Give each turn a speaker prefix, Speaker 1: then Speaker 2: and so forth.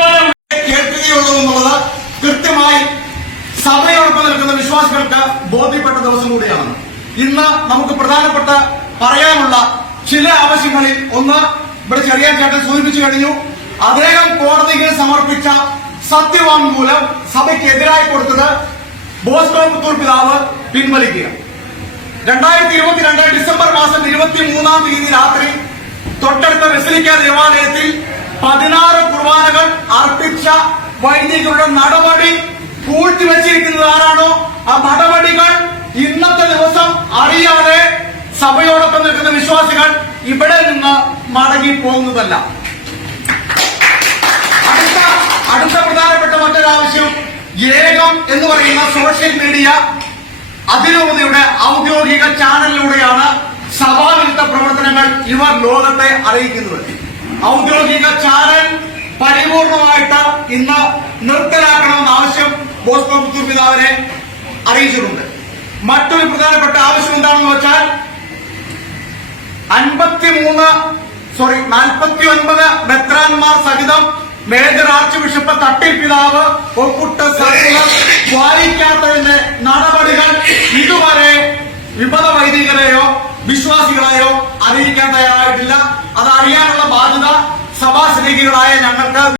Speaker 1: പോലെ
Speaker 2: കേൾക്കുകയുള്ളൂ കൃത്യമായി സഭയോടൊപ്പം നിൽക്കുന്ന വിശ്വാസികൾക്ക് ബോധ്യപ്പെട്ട ദിവസം കൂടിയാണ്. ഇന്ന് നമുക്ക് പ്രധാനപ്പെട്ട പറയാനുള്ള ചില ആവശ്യങ്ങളിൽ ഒന്ന് ഇവിടെ ചെറിയ ചേട്ടൻ സൂചിപ്പിച്ചു കഴിഞ്ഞു. അദ്ദേഹം കോടതിക്ക് സമർപ്പിച്ച സത്യവാങ്മൂലം സഭയ്ക്ക് എതിരായി കൊടുത്തത് ബോസ്കോ പുത്തൂർ പിതാവ് പിൻവലിക്കുക. രണ്ടായിരത്തി ഇരുപത്തിരണ്ട് ഡിസംബർ മാസം ഇരുപത്തി മൂന്നാം തീയതി രാത്രി തൊട്ടടുത്ത വെസലിക്ക ദേവാലയത്തിൽ പതിനാറ് കുർബാനകൾ അർപ്പിച്ച വൈദികരുടെ നടപടി പൂഴ്ത്തിവെച്ചിരിക്കുന്നത് ആരാണോ? ആ നടപടികൾ ഇന്നത്തെ ദിവസം അറിയാതെ സഭയോടൊപ്പം നിൽക്കുന്ന വിശ്വാസികൾ ഇവിടെ നിന്ന് മടങ്ങി പോകുന്നതല്ല അടുത്ത അടുത്ത പ്രധാനപ്പെട്ട മറ്റൊരാവശ്യം ഏകം എന്ന് പറയുന്ന സോഷ്യൽ മീഡിയ അതിരൂപതയുടെ ഔദ്യോഗിക ചാനലിലൂടെയാണ് സഭാവിരുദ്ധ പ്രവർത്തനങ്ങൾ ഇവർ ലോകത്തെ അറിയിക്കുന്നത്. ഔദ്യോഗിക ചാനൽ പരിപൂർണമായിട്ട് ഇന്ന് നിർത്തലാക്കണമെന്ന ആവശ്യം ബോസ്കോ പിതാവിനെ അറിയിച്ചിട്ടുണ്ട്. മറ്റൊരു പ്രധാനപ്പെട്ട ആവശ്യം എന്താണെന്ന് വെച്ചാൽ അൻപത്തിമൂന്ന് സോറി നാൽപ്പത്തി ഒൻപത് മെത്രാൻമാർ സഹിതം മേജർ ആർച്ച് ബിഷപ്പ് വിമത വൈദികരെയോ വിശ്വാസികളെയോ അറിയിക്കാൻ തയ്യാറായിട്ടില്ല. അത് അറിയാനുള്ള ബാധ്യത സഭാ സ്നേഹികളായ ഞങ്ങൾക്ക്